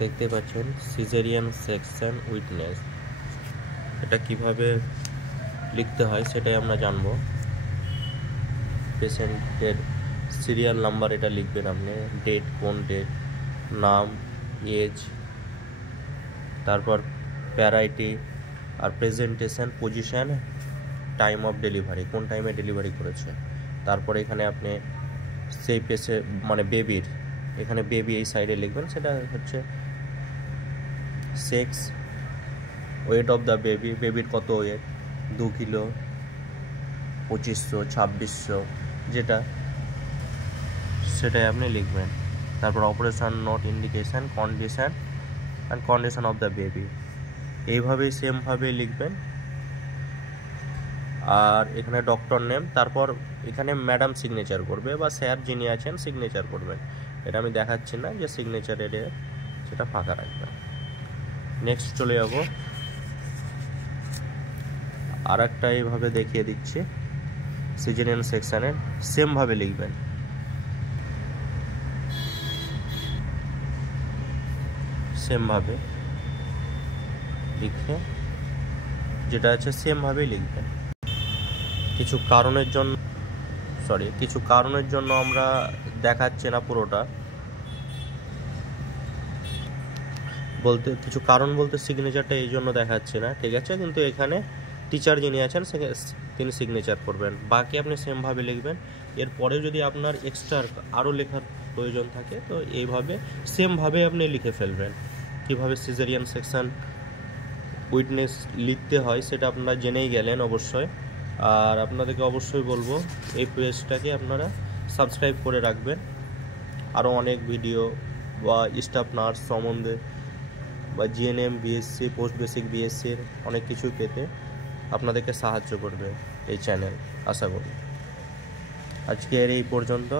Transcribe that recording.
দেখতে পাচ্ছেন caesarean section witness, এটা কিভাবে লিখতে হয় সেটাই আমরা জানবো। পেশেন্টের সিরিয়াল নাম্বার এটা লিখবেন আপনি, ডেট, কোন ডেট, নাম, এজ, তারপর প্যারাইটি, আর presentation, position, time of delivery, কোন টাইমে ডেলিভারি করেছে। তারপরে এখানে আপনি সেই মানে বেবির, এখানে বেবি এই সাইডে লিখবেন, সেটা হচ্ছে sex, weight of the baby, বেবির কত ওয়েট, 2 কিলো, 2500, 2600, যেটা সেটাই আপনি লিখবেন। তারপর operation note, indication, condition and condition of the baby, এইভাবেই সেমভাবেই লিখবেন। আর এখানে ডক্টর নেম, তারপর এখানে ম্যাডাম সিগনেচার করবে বা স্যার যিনি আছেন সিগনেচার করবেন। এটা আমি দেখাচ্ছি না যে সিগনেচার এরিয়া, সেটা ফাঁকা রাখবেন। নেক্সট চলে যাব, আর একটা এইভাবে দেখিয়ে দিচ্ছি। সিজারিয়ান সেকশানের সেমভাবে লিখবেন, সেমভাবে লিখে যেটা আছে সেমভাবেই লিখবেন। কিছু কারণের জন্য আমরা দেখাচ্ছি না পুরোটা, কিছু কারণ বলতে সিগনেচারটা এই জন্য দেখাচ্ছি না, ঠিক আছে। কিন্তু এখানে টিচার যিনি আছেন তিনি সিগনেচার করবেন, বাকি আপনি সেমভাবে লিখবেন। এরপরে যদি আপনার এক্সট্রা আরও লেখার প্রয়োজন থাকে তো এইভাবে সেমভাবে আপনি লিখে ফেলবেন। কীভাবে সিজারিয়ান সেকশন উইটনেস লিখতে হয় সেটা আপনারা জেনেই গেলেন অবশ্যই। আর আপনাদেরকে অবশ্যই বলবো এই পেজটাকে আপনারা সাবস্ক্রাইব করে রাখবেন, আরও অনেক ভিডিও বা স্টাফ নার্স সম্বন্ধে বা জিএনএম, বিএসসি, পোস্ট বেসিক বিএসসির অনেক কিছু পেতে আপনাদেরকে সাহায্য করবে এই চ্যানেল, আশা করি। আজকের এই পর্যন্ত।